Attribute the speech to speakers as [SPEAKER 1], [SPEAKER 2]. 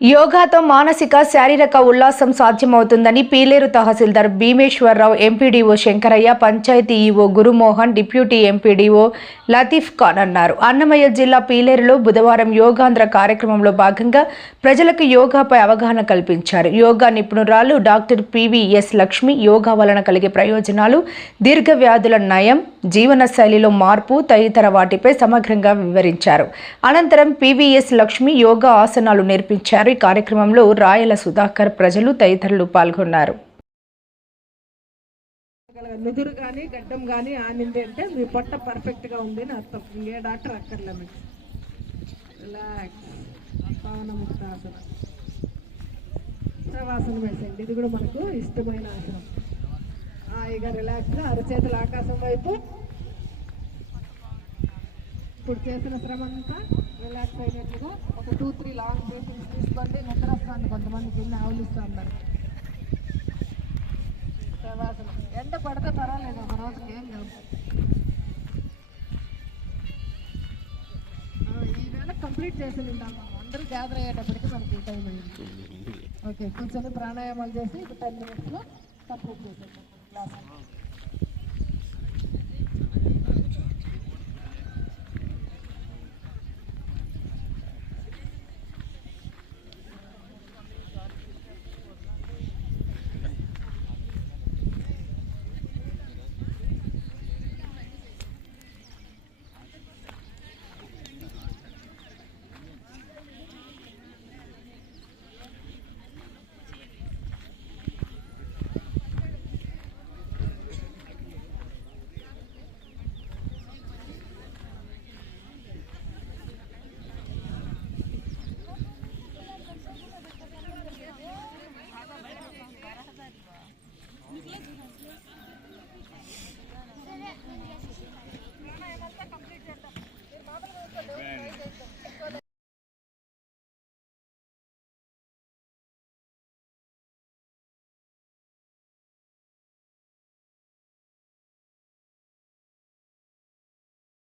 [SPEAKER 1] యోగాతో మానసిక శారీరక ఉల్లాసం సాధ్యమవుతుందని Piler tahsildar Bhimeswararao MPDO Sankaraiah panchayat EO Gurumohan deputy MPDO Latif Khan అన్నారు. అన్నమయ్య జిల్లా పీలేరులో బుధవారం యోగాంధ్ర కార్యక్రమంలో భాగంగా ప్రజలకు యోగాపై అవగాహన కల్పించారు. యోగా నిపుణురాలు డాక్టర్ పివిఎస్ లక్ష్మి యోగా వలన కలిగే ప్రయోజనాలు దీర్ఘ వ్యాధుల నయం జీవనశైలిలో మార్పు తదితర వాటిపై సమగ్రంగా వివరించారు. అనంతరం పీవీఎస్ లక్ష్మి యోగా ఆసనాలు నేర్పించారు. ఈ కార్యక్రమంలో రాయల సుధాకర్ ప్రజలు తదితరులు పాల్గొన్నారు.
[SPEAKER 2] నుదురు కానీ గడ్డం కానీ ఆనింది అంటే మీ పొట్ట పర్ఫెక్ట్గా ఉంది అని అర్థం. ఏ డాక్టర్ అక్కర్లే మీకు రిలాక్స్ పవన ముక్తాసన. శవాసనం వేసేయండి ఇది కూడా మనకు ఇష్టమైన ఆసనం. హాయిగా రిలాక్స్గా అరచేతులు ఆకాశం వైపు. ఇప్పుడు చేసిన శ్రమ అంతా రిలాక్స్ అయినట్లుగా ఒక టూ త్రీ లాంగ్ బ్రీతింగ్స్ తీసుకోండి. నిద్ర వస్తుంది కొంతమంది కింద ఆవులిస్తూ ఉన్నారు శవాసనం ఎండ పడితే పర్వాలేదు. ఒక రోజుకి ఏం కాదు. ఈ కంప్లీట్ చేసి ఉంటాం. అందరూ గ్యాదర్ అయ్యేటప్పటికి మనకి ఈ టైం అయింది. ఓకే కూర్చొని ప్రాణాయామాలు చేసి టెన్ మినిట్స్లో కంప్లీట్ చేసేద్దాం. Nothing.